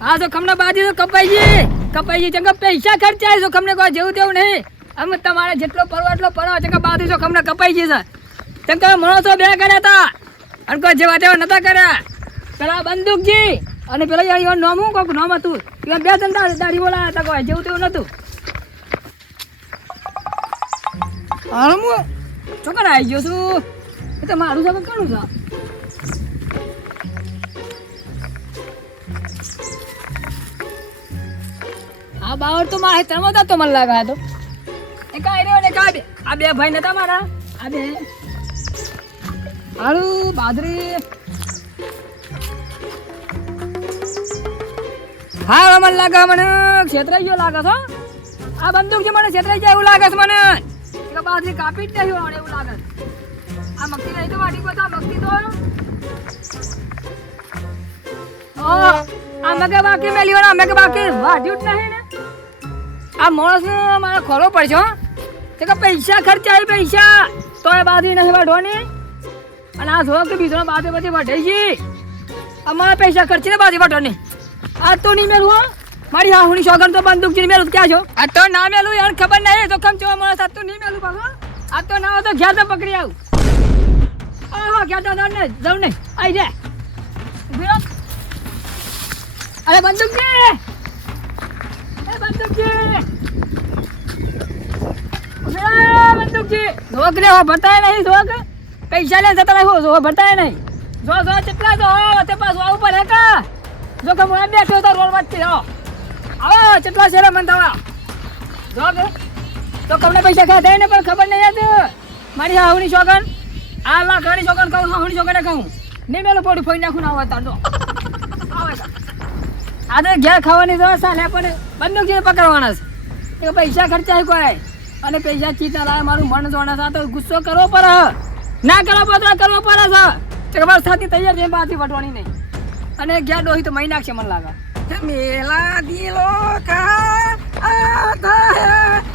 હા તો ખમને બાજી તો કપાઈ ચંગા પૈસા ખર્ચાય તો ખમને કોઈ જેવું તેવું નહીં અમે તમારે જેટલો પરવો એટલો પરવો ચંગા બાજી તો ખમને કપાઈ છે ચંગા માણસો બે કર્યા હતા અને કોઈ જેવા તેવા નતા કર્યા પેલા બંદૂકજી અને પેલા યાર નામ હું કોક નામ હતું એ બે જણ દાઢી બોલાયા હતા કોઈ જેવું તેવું નતું હાલ હું ચોકડ આવી ગયો છું એ તો મારું છે કોનું છે આ બાવર તો મારે તમે તો મને લાગ્યા તો એ કાંઈ રહ્યો ને કાંઈ આ બે ભાઈ નતા મારા આ બે હારું બાજરી હા મને લાગે મને છેતરાઈ ગયો લાગે છો આ બંદૂક જે મને છેતરાઈ જાય એવું લાગે છે મને કે બાજરી કાપી જ નહીં એવું લાગે આ મક્કી રહી તો વાટી ગયો મક્કી તો આ મગે બાકી મેલી વાળા મગે બાકી વાટ્યું જ નહીં ને આ માણસ મારે ખોલો પડશે તે કે પૈસા ખર્ચાય પૈસા તો એ બાજરી નહીં વાઢવાની અને આ જો કે બીજો બાજુ બધી વઢાઈ છે અમારા પૈસા ખર્ચીને બાજરી વાઢવાની આ તો નહીં મેલું મારી હા હું શોગન તો બંદૂક જીને મેલું ક્યાં છો આ તો ના મેલું યાર ખબર નહીં તો કમ છો માણસ આ તો નહીં મેલું પાછો આ તો ના હોય તો ઘેર તો પકડી આવું હા ઘેર તો ને જાઉં નહીં આવી જાય અરે બંદૂકજી બંદૂકજી ધોક લે હો ભરતાય નહીં ધોક પૈસા લે જતા રહો જો ભરતાય નહીં જો કેટલા જો તે પાછું આવું પડે કા જો કે હું બેઠો તો રોડ વચ્ચે આવો કેટલા છે મન તવા જો કે તો કમને પૈસા ખાધા ને પણ ખબર નહીં હતી મારી હાવની શોગન આ લાખની શોગન કહું હાવની શોગને કહું નહીં મેલો પોડી ફોઈ નાખું ના હોય તાર તો આવે આજે ઘેર ખાવાની તો સાલે પણ બંદૂક જે પકડવાના છે એ પૈસા ખર્ચાય કોઈ અને પૈસા ચીતા લાવે મારું મન જોણા તો ગુસ્સો કરવો પડે ના કરવો પડે કરવો પડે છે તમારી સાથે તૈયાર છે બાથી વટવાની નહીં અને ઘેર ડોહી તો મહી નાખશે મને લાગે મેલા દિલો કા આતા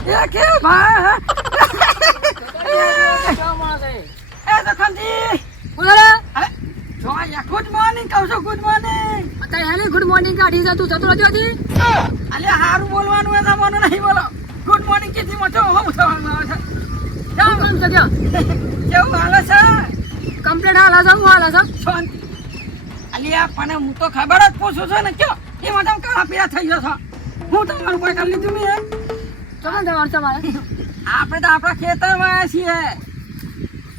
હે કે ભા એ તો ખંજી બોલા અરે જો યા ગુડ મોર્નિંગ કહું છું ગુડ મોર્નિંગ કઈ હાલે ગુડ મોર્નિંગ કાઢી છે તું જતો રહ્યો હતી અલે હારું બોલવાનું એ જમાનો નહીં બોલો ગુડ મોર્નિંગ કીધી મોટો હું થવાનું આવે છે જાવ કામ છે કેવું હાલે છે કમ્પ્લીટ હાલે છે હું હાલે છે શાંતિ અલિયા પણ હું તો ખબર જ પૂછું છું ને કયો એમાં તમે કાળા પીળા થઈ ગયો છો હું તમારું કોઈ કરી લીધું મેં ચાલો જવાનું તમારે આપણે તો આપણા ખેતરમાં આવ્યા છીએ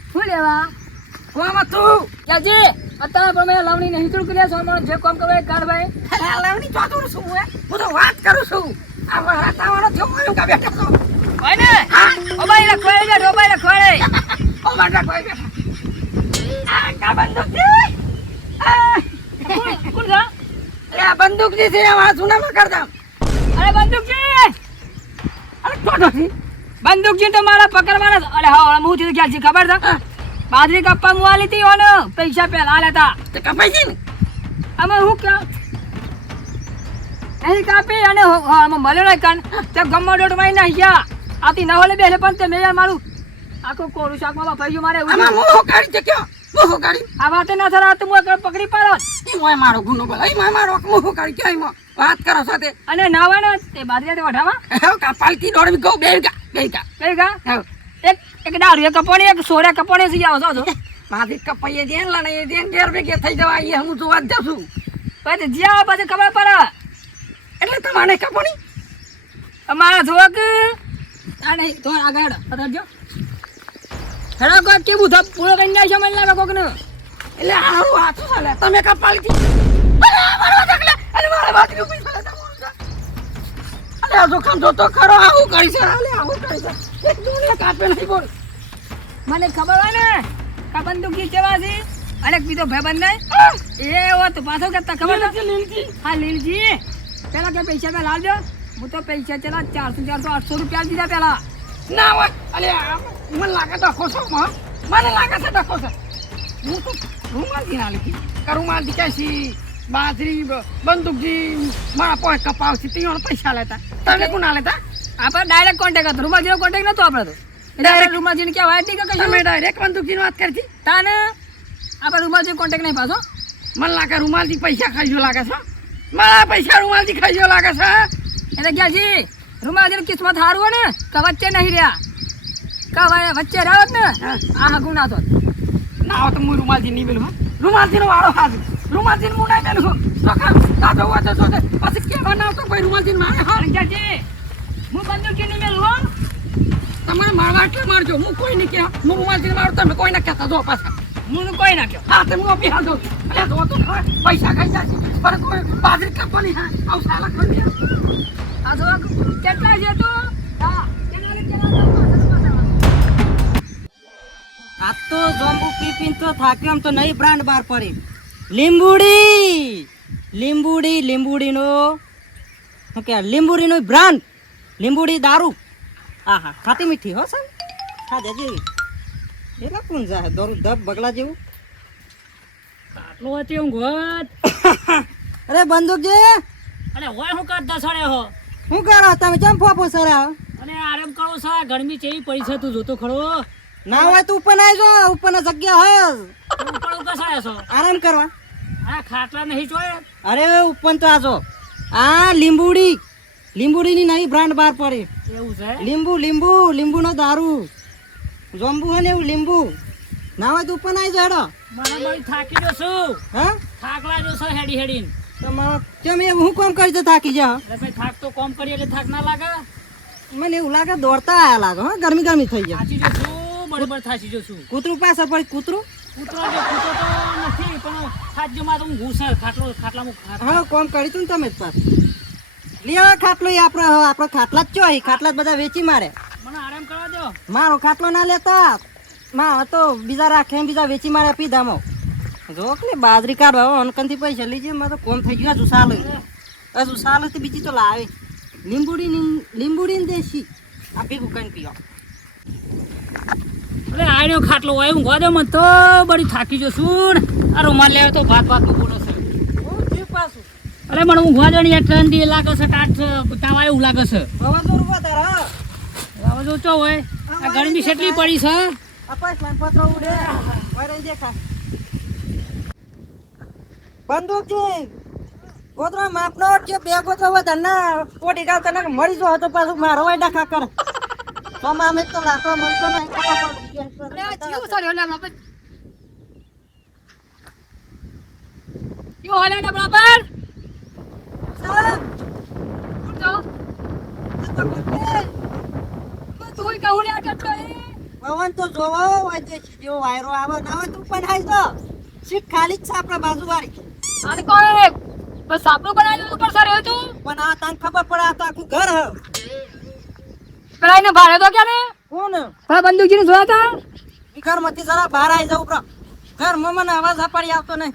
શું લેવા કોમાં તું યાજી અત્યારે પણ મેં લાવણી નહીં તું કર્યા છો મને જે કામ કરે કાઢ ભાઈ લાવણી ચોતું છું હું તો વાત કરું છું આ વાતાવરણ જો મારું કા બેઠા છો હોય ને ઓ ભાઈ ને ખોળે બેઠો ભાઈ ને ખોળે ઓ મારા કોઈ બેઠા આ કા બંદૂક છે કોણ છે અરે આ બંદૂક જે છે આ સુનામાં કર દમ અરે બંદૂકજી અરે કોનો છે બંદૂકજી તો મારા પકડવાના અરે હા હું થી ક્યાં છે ખબર છે બાજરી કાપવા મુઆલી હતી ઓને પૈસા પહેલા લેતા તે કપાઈ છે ને અમે હું કે એની કાપી અને અમે મળ્યો કાન તે ગમ્મો દોડ માં ના ગયા આતી ના હોલે બેલે પણ તે મે યાર મારું આખો કોરું શાકમાં બાપાઈ મારે આમાં મોહ કાઢી તે કયો મોહ કાઢી આ વાતે ના થરા તું એક પકડી પાડો એ મોય મારો ગુનો બોલ એ મોય મારો મોહ કાઢી કયો એમાં વાત કરો સાથે અને નાવા ને તે બાજરી તે વઢાવા હે કાપાલકી દોડવી ગો બે કા કઈ કા એક દારૂ એક કપોણી એક સોરા કપોણી સી આવો છો માથી કપાઈએ દેન લાને એ દેન ડેર ભેગે થઈ જવા એ હું જોવા જ છું પછી જ્યાં પછી ખબર પડે એટલે તમારે કપોણી અમારા જોક આ નહીં તો આગળ પકડજો હેડો કોક કેવું થપ પૂરો કઈ જાય છે મને લાગે કોક ને એટલે હારું હાથ ચાલે તમે કપાલકી અરે મારો દકલે અરે મારા બાકી ઉભી ચાલે અરે આ જોખમ તો ખરો આવું કરી છે અરે આવું કરી છે એક દોને કાપે નહીં બોલ મને ખબર હોય ને કા બંદૂકી કેવા છે અને બીજો ભાઈ બંધાય એ ઓ તો પાછો કરતા ખબર છે લીલજી હા લીલજી પેલા કે પૈસા મેં લાવજો હું તો પૈસા ચલા 400 800 રૂપિયા દીધા પેલા ના હોય અલે મને લાગે તો ખોસો મને લાગે છે તો ખોસો હું તો રૂમાલથી ના લીધી કરુમાલથી કહેશી બાજરી બંદૂકજી મારા પોય કપાવથી તીઓને પૈસા લેતા તમે કોણ લેતા આપણે ડાયરેક્ટ કોન્ટેક્ટ હતો રૂમા જેવો કોન્ટેક્ટ નતો આપણે તો ડાયરેક્ટ રૂમા જીને ક્યાં વાત નહીં કે તમે ડાયરેક્ટ બંદૂકજીની વાત કરતી તાને આપણે રૂમા જેવો કોન્ટેક્ટ નહીં પાછો મને લાગે રૂમાલથી પૈસા ખાઈ લાગે છે મારા પૈસા રૂમાલથી ખાઈ ગયો લાગે છે એટલે ક્યાંથી રૂમાલજીની કિસ્મત હારું હોય ને કે વચ્ચે નહીં રહ્યા કે વચ્ચે રહ્યો જ ને આ હગું ના તો ના હોય તો હું રૂમાલથી નહીં મેલું રૂમાલથીનો વાળો હાથ રૂમાલથી હું નહીં મેલું દાદો વાતો છો પછી કેવા ના આવતો ભાઈ રૂમાલથી મારે હા ક્યાંથી હું બંદૂકી નહીં મેલું હો તમારે મારવા એટલે મારજો હું કોઈ નહીં કહે હું રૂમાલથી મારું તમે કોઈ ના કહેતા જો પાછા હું કોઈ નાખ્યો હા તમે આપી હાલ દો અરે જો તો ખરા પૈસા ખાઈ જાય છે પણ કોઈ બાજરી કાપવાની હા આવ સાલા કરી આ જો કેટલા છે તું હા આ તો જોંબુ પીપીન તો થાક્યો આમ તો નવી બ્રાન્ડ બહાર પડી લીંબુડી લીંબુડીનો શું કે લીંબુડીનો બ્રાન્ડ લીંબુડી દારૂ આહા ખાટી મીઠી હો સર ખાધે જેવી એટલા કોણ જાય દારૂ ધબ બગલા જેવું આટલો હતી ઊંઘત અરે બંદૂકજી અને હોય હું કરતા સડે હો શું કરો તમે કેમ ફોફો સરા અને આરામ કરો સા ગરમી ચેવી પડી છે તું જોતો ખરો ના હોય તો ઉપર આવી જાઓ ઉપરના જગ્યા હસ ઉપર ઉપર સડે છો આરામ કરવા આ ખાટલા નહીં જોયે અરે ઉપર તો આજો આ લીંબુડીની નવી બ્રાન્ડ બહાર પડી એવું છે લીંબુનો દારૂ જોંબુ હે ને એવું લીંબુ ના હોય તો ઉપર આવી જાડો મને બળી થાકી જો છું હા થાક લાગ્યો છે હેડી હેડીને તમારો કેમ એ હું કોમ કરી તો થાકી જા એટલે ભાઈ થાક તો કોમ કરી એટલે થાક ના લાગે મને એવું લાગે દોડતા આયા લાગે હા ગરમી થઈ જાય થાચી જો છું બરોબર થાચી જો છું કૂતરું પાછળ પડી કૂતરું કૂતરો તો નથી પણ થાજ્યમાં તો હું ઘૂસે ખાટલામાં હા કોમ કરી તું ને તમે જ પાછ લ્યો ખાટલો એ આપણો ખાટલા જ ચોય ખાટલા જ બધા વેચી મારે મને આરામ કરવા દો મારો ખાટલો ના લેતા માં તો બીજા રાખે ને બીજા વેચી મારે પીધામાં જો કે બાજરી કાઢવા અનકનથી પૈસા લીજે મારે તો કોમ થઈ ગયું હજુ સાલ હતી બીજી તો લાવે લીંબુડી દેશી આ ભેગું કઈ પીઓ એટલે આનો ખાટલો હોય ઊંઘવા દે મને તો બડી થાકી જો છું આ રૂમાલ લેવો તો ભાત બોલો છે પાછું અરે મને ઊંઘવા દે ને યાર ઠંડી લાગે છે ટાટ તાવા એવું લાગે છે હવે તો રૂપા તારા હવે જો ચો હોય આ ગરમી કેટલી પડી છે આ પાછળ પત્રો ઉડે વરે દેખા બંદૂક છે ગોતરા માપનો છે બે ગોતરા વધારે ના પોટી ગાવ તને મરી જો તો પાછું મારો વાય ડાખા કરે તો મામે તો લાતો મળતો નહીં અરે આ જીવ સડ્યો લે બાપા યો હાલે ડબલા પર તું કહું લે કેટલો પવન તો જોવો હોય તે જેવો વાયરો આવે ના હોય તું પણ આવી તો સીટ ખાલી જ છે આપણા બાજુ વાળી અને કોણ બસ સાપડું બનાવી ઉપર સર તું પણ આ તને ખબર પડે આ તો આખું ઘર હ પેલા એને ભાડે તો ક્યાં ને કોણ હા બંદૂકજીને જોયા તા ઈ ઘરમાંથી જરા બહાર આવી જાવ પ્રો ઘર મને અવાજ અપાડી આવતો નહીં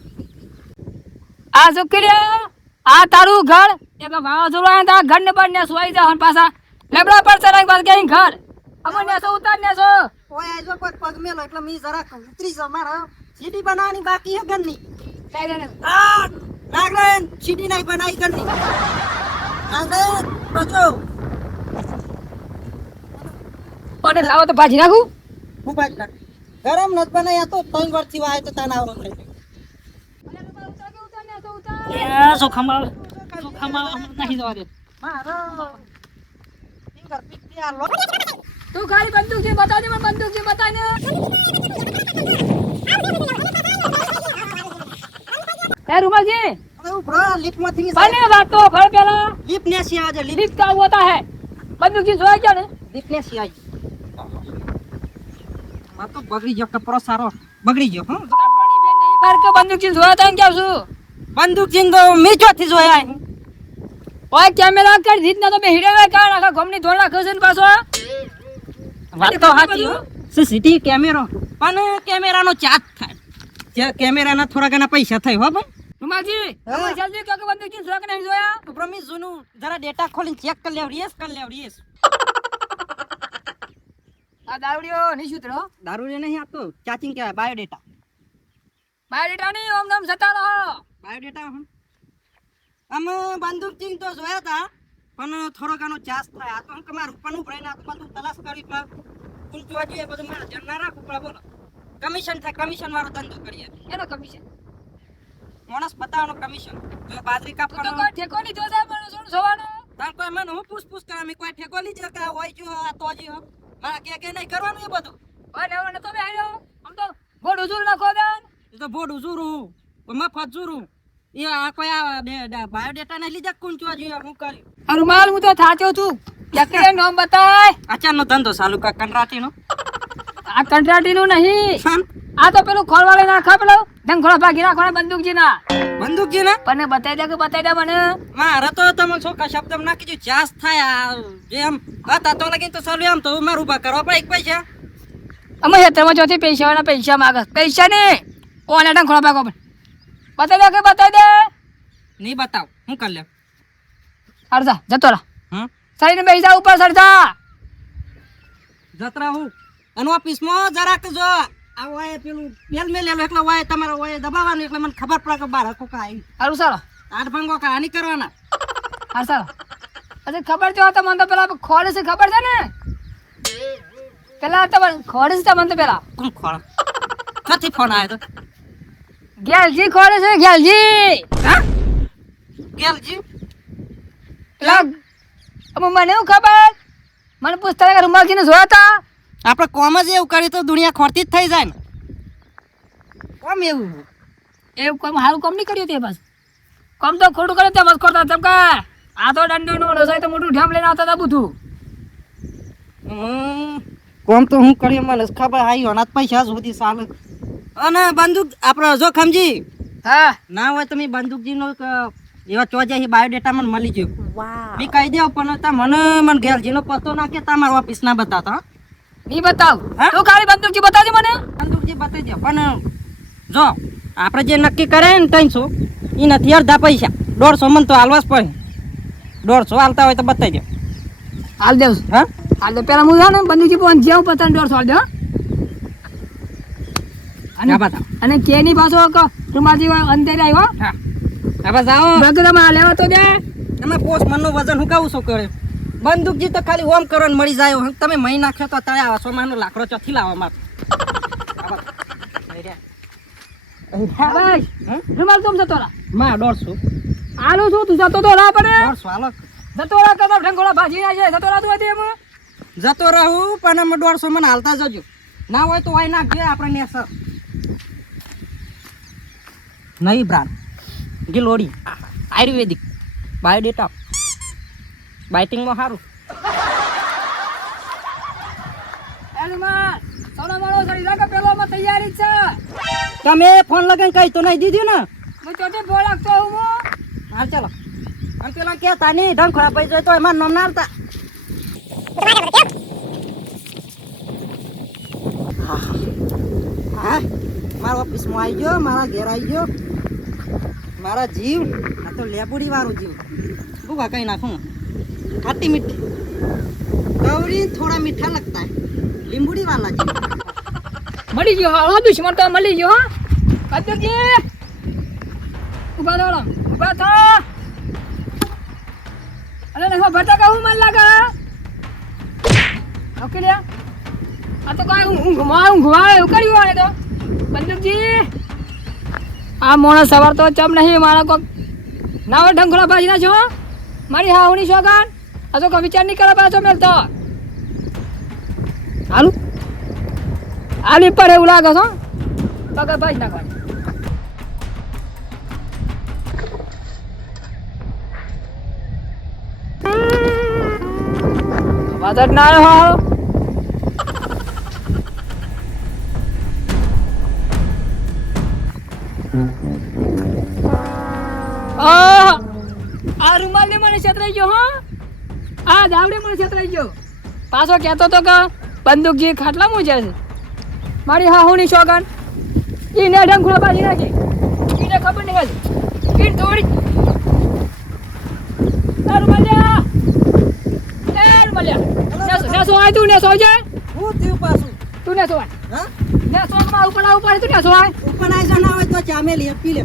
આ શું કર્યા આ તારું ઘર એક વાવાઝોડું આવે તા ઘર ને પર ને સુવાઈ જા પાછા લેબડા પર ચડાઈ પાછા ક્યાંય ઘર અમને નેસો ઉતાર નેસો ઓય આજો કોઈ પગ મેલો એટલે મી જરા ઉતરી જા મારા સીડી બનાવવાની બાકી હે ઘરની આ નાગરાયણ સીડી નહીં બનાવી ઘરની નાગરાયણ બચો ઓને લાવો તો ભાજી નાખું હું બાજ નાખ ગરમ નત બનાયા તો 3 વર્ષથી વાય તો તાના આવરો થઈ એ સોખામાં નહીં જવા દે મારો ફિંગર પિક આ લો તું ખાલી બંદૂકજી બતાવ દે મને બંદૂકજી બતાવ ને એ રૂમાલજી અરે ઉભરો લિફ્ટમાંથી બને વાતો ફળ પેલા લિફ્ટ ને સી આજે लिफ्ट का होता है बंदूक की जोया क्या ने લિફ્ટ ને સી આઈ માં તો બગડી ગયો કપરો સારો બગડી ગયો હો પાણી બેન નહીં બાર કે बंदूक की जोया था क्या सु બંદૂક જીંગો મીચોથી જોયા ओए कैमरा कर जीतना तो मैं हीरे में का नाखा गमनी धोला खसन पासो વાત તો સાચી હો સીસીટીવી કેમેરો પણ કેમેરાનો ચાર્જ થાય જે કેમેરાના થોડા ઘણા પૈસા થાય હો ભાઈ રૂમાલજી તમે જલ્દી કહો કે बंदूक की जोया के नहीं जोया તો પ્રમિસ જૂનું જરા ડેટા ખોલીને ચેક કરી લેવ રીએસ આ દારૂડિયો નહીં સુતરો દારૂ રે નહીં આપતો ચાચિંગ કહેવાય બાયોડેટા બાયોડેટા નહીં ઓમ નામ સતા રહો બાયોડેટા હમ આમ બંદૂક ચીંગ તો જોયા હતા પણ થોડો ઘણો ચાર્જ થાય આ તો અંક મારું પણ ઉભરાઈને આ તો બધું તલાશ કરી પણ કુલ જોવા જોઈએ બધું મારે ધ્યાન ના રાખવું પડે બોલો કમિશન થાય કમિશન વાળો ધંધો કરીએ એનો કમિશન માણસ બતાવવાનું કમિશન બાજરી તું તો કાપવાનો કોઈ ઠેકો નહીં જોતા મને શું જોવાનો તાર કોઈ મને હું પૂછ કરા મે કોઈ ઠેકો નહીં જો કે આ હોય જો આ તો જ મારા કે નહીં કરવાનું એ બધું અને હવે તો બે આવ્યો આમ તો ગોડ ઉજુર નાખો દાન એ તો બોર્ડ ઉજુરું મફત જુરું એ આ કોઈ આ બાયોડેટા ને લીધા કોણ જો હું કર્યું રૂમાલ હું તો થાચો છું ચકરી નામ બતાય અચાનક ધંધો ચાલુ કા કંટ્રાટીનો આ કંટ્રાટીનું નહીં શાન આ તો પેલું ખોળવાળે નાખા પેલો ઢંગોળા ભાગી નાખવાના બંદૂકજી ના બંદૂકજી ને પણ બતાઈ દે મને મારે તો તમને છોકરા શબ્દ નાખી દીધું ચાસ થાય જેમ હતા તો લગી તો ચાલુ એમ તો મારું ઉભા કરવા પડે એક પૈસા અમે હેતરમાં ચોથી પૈસા માગે પૈસા ને ઓને ઢંગોળા ભાગો બતાઈ દે નહીં બતાવ હું કરી લે અરજા જતો રહા હમ સરીને બેસી જા ઉપર સરજા જતરા હું અને ઓફિસમાં જરાક જો આ વાય પેલું બેલ મેલેલો એટલે વાય તમારો વાય દબાવવાનું એટલે મને ખબર પડે કે બાર હકો કા આવી હારું સારો આઠ ભંગો કા આની કરવાના હારું સારો અરે ખબર જો તો મને તો પેલા ખોડે છે ખબર છે ને પેલા તો ખોડે છે મને તો પેલા કોણ ખોળ ક્યાંથી ફોન આવ્યો તો ગેલજી ખોડે છે ગેલજી હા ગેલજી પેલા મને એવું ખબર મને પૂછતા કે રૂમાલજીને જોયા હતા આપણે કોમ જ એવું કરીએ તો દુનિયા ખોરતી જ થઈ જાય ને કોમ એવું કામ સારું કામ નહીં કર્યું તે બસ કામ તો ખોટું કરે તે બસ ખોટા તમ કે આ તો દંડોનું રસાય તો મોટું ઠેમ લઈને આવતા હતા બધું કોમ તો હું કરી મને ખબર આવી અનાજ પૈસા સુધી ચાલે અને બંદૂક આપણે જો ખમજી હા ના હોય તમે બંદૂકજીનો એવા ચોજાઈ બાયોડેટા મને મળી ગયો બી કહી દેવ પણ મને ઘેરજીનો પતો ના કે તમારા ઓફિસ ના બતાતા નહીં બતાવ હા? તું ખાલી બંદૂકજી બતાવજે મને બંદૂકજી બતાવી દે પણ જો આપણે જે નક્કી કરે ને 300 એ નથી અડધા પૈસા 150 મને તો હાલવા જ પડે 150 હાલતા હોય તો બતાવી દે હાલ દેવ હા હાલ દે પેલા હું છે ને બંદૂકજી પહોંચ જાઉં પતાને 150 હાલ દે હો. અને હા બતાવ અને કેની પાછો રૂમાલજી અંદર આવ્યો હા હવે જાઓ બાકી તમે આ લેવા તો દે તમે પોસ્ટ મનનું વજન હું કાવું શું કરે બંદૂકજી તો ખાલી ઓમ કરો ને મળી જાય તમે મહી નાખ્યો તો તારે આ સોમાનો લાકડો ચોથી લાવવા માટે ભાઈ રૂમાલ તું જતો રહા માં 150 આલું છું તું જતો તો રહા પડે 150 હાલો જતો રહા કદા ઢંગોળા ભાજી ના જાય જતો રહા તું હતી એમ જતો રહું પણ અમે 150 મને હાલતા જજો ના હોય તો હોય નાખજો આપણે નેસર નહીં બ્રાન્ડ ગિલોડી આયુર્વેદિક બાયોડેટા બાઇટિંગમાં સારું એલમાં સોના મારો સડી લાગે પેલો માં તૈયારી છે તમે ફોન લગાવીને કઈ તો નહીં દીધું ને હું ચોથી ફોન લાગતો હું હા ચાલો અને પેલા કહેતા નહીં ઢંગ ખરાબ પડી જાય તો એમાં નામ ના આવતા હા મારા ઓફિસમાં આવી ગયો મારા ઘેર આવી ગયો મારા જીવ આ તો લેબુડી વાળો જીવ ભૂખા કઈ નાખું ખાટી મીઠી ગૌરી થોડા મીઠા લગતા હે લીંબુડી વાલા જીવ મળી ગયો હા દુશ્મન તો મળી ગયો હા કદરજી ઉભા થો ઉભા થો અરે નહીં બટાકા હું મન લાગે ઓકે લે આ તો કાય હું ઘુમા એવું કર્યું આને તો બંદૂકજી આ મોણો સવાર તો ચમ નહીં મારા કોક નાવા ઢંગોળા ભાજી ના છો મારી હાવણી શોગાન આ તો કોઈ વિચાર નહીં કરે પાછો મેલતો હાલું આલી પર એવું લાગે છો પગા ભાજી નાખવાની વાદળ ના હો આ રૂમાલ ને મને છેતરાઈ ગયો હો આ દાવડે મને છેતરાઈ ગયો પાછો કહેતો તો કે બંદૂકજી ખાટલા મુજે છે મારી હાહુની શોગન ઈને ઢંગુળા બાજી નાખી ઈને ખબર નહીં હતી ઈન થોડી આ રૂમાલ્યા એ રૂમાલ્યા ને સોય તું ને સોજે હું થયું પાછું તું ને સોય હા ને સોગમાં ઉપર તું ને સોય ઉપર આવી જના હોય તો ચામેલી પી લે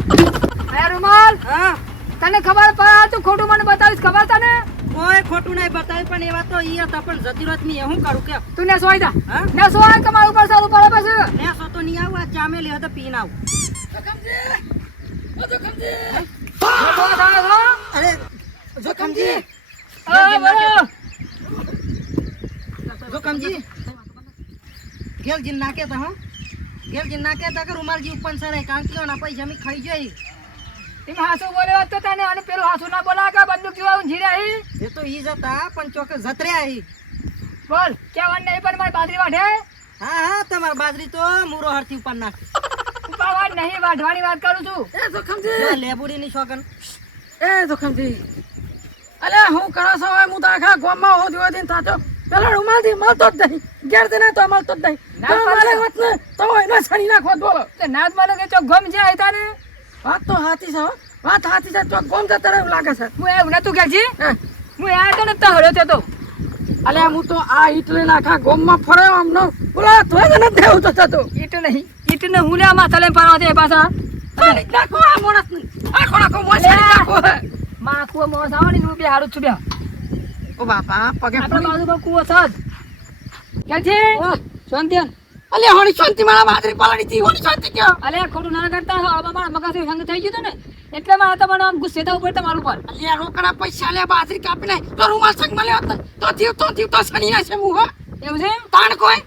એ રૂમાલ હા તને ખબર પડે તું ખોટું મને બતાવીશ ખબર તને કોઈ ખોટું નહીં બતાવ્યું પણ એવા તો ઈ હતા પણ જતી રત ની હું કરું કે તું ને સોય દા હા ને સોય તમારા ઉપર સારું પડે પછી ને સો તો નહીં આવું આ ચામેલી હતો પીને આવું જોખમજી બોસ આવ્યો છો? અરે જોખમજી હા, બોલો. જોખમજી ગેલજી ના કહેતા હો ગેલજી ના કહેતા કે રૂમાલજી ઉપર સરે કારણ કે એના પૈસા અમે ખાઈ જઈ તમે હાસુ બોલ્યો હોત તો તને અને પેલું હાસુ ના બોલા કે બંદૂક જેવા ઊંઘી રહી. એ તો ઈ જતા પણ ચોકે જતર્યા ઈ બોલ કેવાનું નહીં પણ મારી બાજરી વાઢે હા તમાર બાજરી તો મૂરો હરથી ઉપર નાખી ઉપાવા નહીં વાઢવાની વાત કરું છું. એ જોખમજી લેબુડીની શોગન એ જોખમજી અલ્યા હું કરો છો હવે હું તો આખા ગામમાં હોદી હોદીને થાતો પેલો રૂમાલથી મળતો જ નહીં ઘેર થી તો મળતો જ નહીં ના તો મળે. મારે વાત ને તો એનો છણી નાખો બોલો તો નાદ મને કે ચોક ગમ છે આયતા ને વાત તો હાથી છે હો. વાત હાથી છે તો ગોમ જતા રહે એવું લાગે છે હું એવું નતું કે જી હા. હું આવ્યો તો ને તો હર્યો તે તો અલ્યા હું તો આ ઈટલી આખા ગામમાં ફર્યો આમનો બોલા તો જ નથી દેવું તો થતો ઈટ નહીં ઈટ ને હું લે માથા લઈને પાડવા તે પાછા છણી નાખો આ માણસને આખો નાખો મોસડી નાખો માં કુવો મોસ આવો ને હું બે હારું છું બે ઓ બાપા પગે આપણા પડી બાજુ પર કુવો છે જ કે છે શાંતિ અલ્યા હોણી શાંતિ મારા બાજરી પલાળી હતી હોણી શાંતિ કયો અલે ખોટું ના કરતા હો આમાં મારા મગજ સંગ થઈ ગયું હતું ને એટલે મારા તમને આમ ગુસ્સે થવું પડે તમારું ઉપર અલ્યા રોકડા પૈસા લે બાજરી કાપી નાખ તો રૂમાલ સંગ મળ્યો હોત ને તો જીવ તો છણી ના છે હું હો એવું છે તાણ કોઈ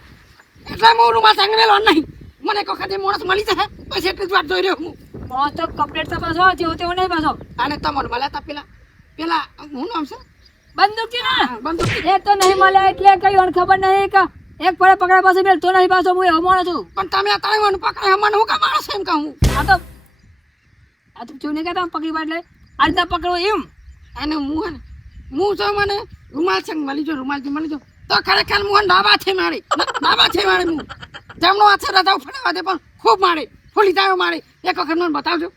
એટલે હું રૂમાલ સંગ મેલો નહીં મને કોઈ ખાતે માણસ મળી જાય બસ એટલી જ વાત જોઈ રહ્યો હું મોસ તો કમ્પ્લીટ તો પાછો જેવો તેવો નહીં પાછો અને તમને મળ્યા તા પેલા હું નામ છે બંદૂક છે ને બંદૂક એ તો નહીં મળે એટલે કઈ વાર ખબર નહીં કે એક ફળે પકડા પાસે બેલ તો નહીં પાછો હું એવો માણસ છું પણ તમે આ તાળીવાનું પકડે મને હું કા માણસ એમ કહું આ તો ચૂને કહેતા પકડી પાડલે આજ ના પકડો એમ અને હું જો મને રૂમાલ સંગ મળી જો રૂમાલથી મળી જો તો ખરેખર હું ડાબા છે મારી હું જમણો હાથ છે રજાઓ ફટાવા દે પણ ખૂબ મારે ફૂલી તાયો મારે એક વખત મને બતાવજો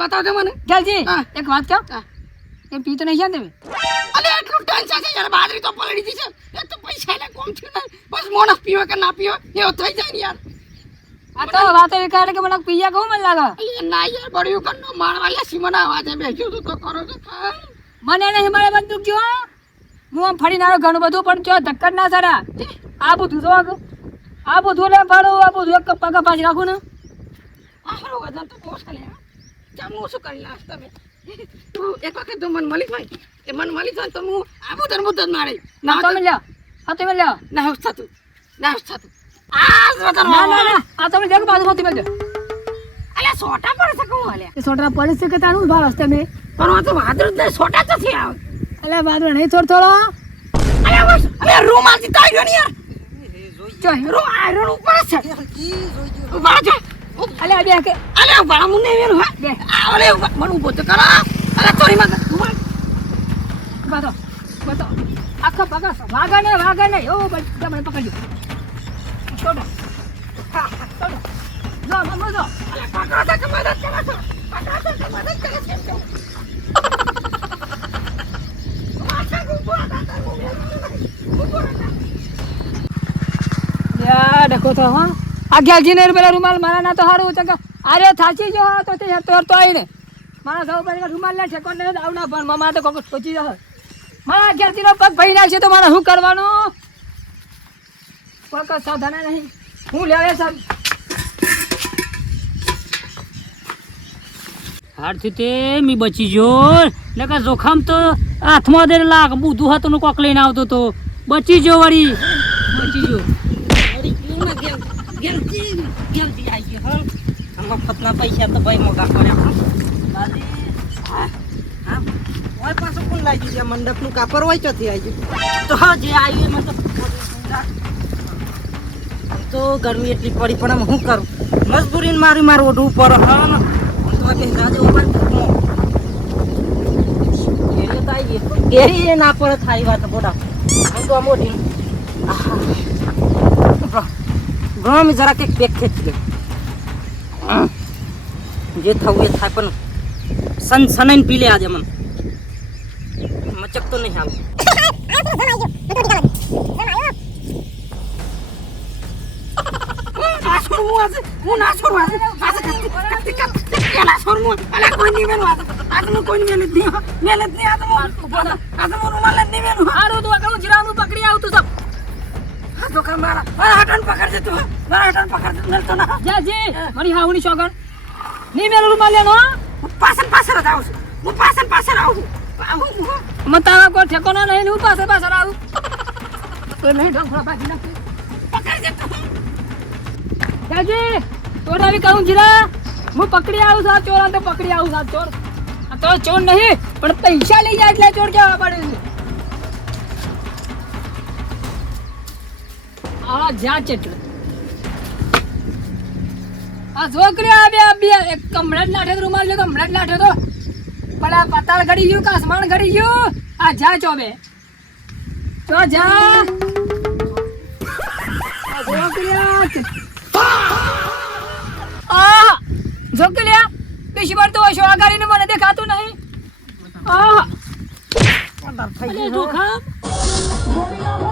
બતાવજો મને ગેલજી હા. એક વાત કહો હા. એ પીતો નહીં છે ને તમે અલે એટલું ટેન્શન છે યાર બાજરી તો પલળી દી છે એ તો પૈસા લે કોમ થયું ને બસ મોણસ પીવે કે ના પીવે એવો થઈ જાય ને યાર આ તો વાતો એ કાઢે કે મને પીયા કહું મને લાગે અલે ના યાર બળ્યું કન્નો મારવા લે સિમના અવાજે બેસ્યું તો કરો તો થાય મને નહીં મળે બંદૂક જો હું આમ ફરીને આવ્યો ઘણું બધું પણ જો ધક્કર ના સારા આ બધું જો આ બધું લે ફાડો આ બધું એક પગ પાછી રાખું ને આહરો વજન તો બહુ છે યાર ચામું શું કરી લાશ તમે તું એક વખત તો મને મળી જાય એ મને મળી જાય તો હું આબુ ધર્મુદ મારે ના તમે લ્યો હા તમે લ્યો ના હોશ થતું આ વતન ના ના ના આ તમે દેખ બાજુ હોતી મેં અલે સોટા પડે છે કહું અલે એ સોટરા પડે છે કે તારું ભાવ હસ્તે મેં પણ આ તો વાદળ જ નહીં સોટા તો થી આવે એટલે બાજુ નહીં થોડો થોડો અલે બસ અલે રૂમાલથી તાળ્યો ને યાર જો રો આયરન ઉપર છે વાજો અલે આ બે કે અલે બડા મુને વેર હા બે અલે મને ઉભો તો કરા અલે ચોરી માં રૂમાલ બાતો બાતો આખો પગા વાગા ને ઓ બધા મને પકડજો છોડો છોડો જો મમ્મો જો અલે પકડો તો મદદ કરે છે યા ડકો તો હા આ ગેલજીને પેલા રૂમાલ મારા ના તો સારું છે કે અરે થાચી જો તો તે હેતો આવીને મારા સૌ પર રૂમાલ લે છે કોને આવના પણ મામા તો કોક પચી જશે મારા ગેલજીનો પગ ભઈ નાખશે તો મારે શું કરવાનું પગ સાવધાન નહીં હું લેવે સર હારથી તે મી બચી જો ને કે જોખમ તો હાથમાં દે લાગ બુધું હતું કોક લઈને આવતો તો બચી જો વળી બચી જો મફતના પૈસા તો ભાઈ મોગા પડ્યા હોય પાછું કોણ લાગ્યું છે મંડપનું કાપડ હોય ચોથી આવી તો હા જે આવ્યું એમાં તો ગરમી એટલી પડી પણ હું કરું મજબૂરીને મારું ઓઢવું ઉપર હા ને તો ઘેરી ના પર થાય વાત બોડા હું તો મોટી ગરમ જરા કંઈક પેક ખેંચી દે જે થવું એ થાય પણ સનસનાઈને પી લે આજે મને મચક તો નહીં આવે હું ના છોડું આજે ના છોડું અલે કોઈ નહીં મેલું આજે હું કોઈ નહીં મેલું નહીં આજે હું રૂમાલ નહીં મેલું હારું તું આગળ જીરાનું પકડી આવતું સબ હા તો મારા હટન પકડજે તું મારા હટન પકડજે મેલતો ના જી મારી હાવણી શોગન ની મેલો રૂમાલ લેનો પાછળ પાછળ જ આવું છું હું પાછળ આવું હું મને તારા કોઈ ઠેકાનો નહીં ને હું પાછળ પાછળ આવું તો નહીં ઢોકળા ભાજી નાખું પકડજે તું જાજી ચોર આવી કહું જીરા હું પકડી આવું છું આ ચોર તો પકડી આવું છું આ ચોર આ તો ચોર નહીં પણ પૈસા લઈ જાય એટલે ચોર કેવા પડે આ જ્યાં ચેટલો આ છોકરી બે એક કમળાટ નાઠે રૂમાલ લ્યો કમળાટ નાઠે તો પણ આ પતાળ ઘડી ગયું કાસમાણ ઘડી ગયું આ જા ચોબે તો જા આ છોકરી આ ઝોકલિયા બીજી વાર તો ઓછો આગારીને મને દેખાતું નહીં આ થઈ અરે ગયું જોખમ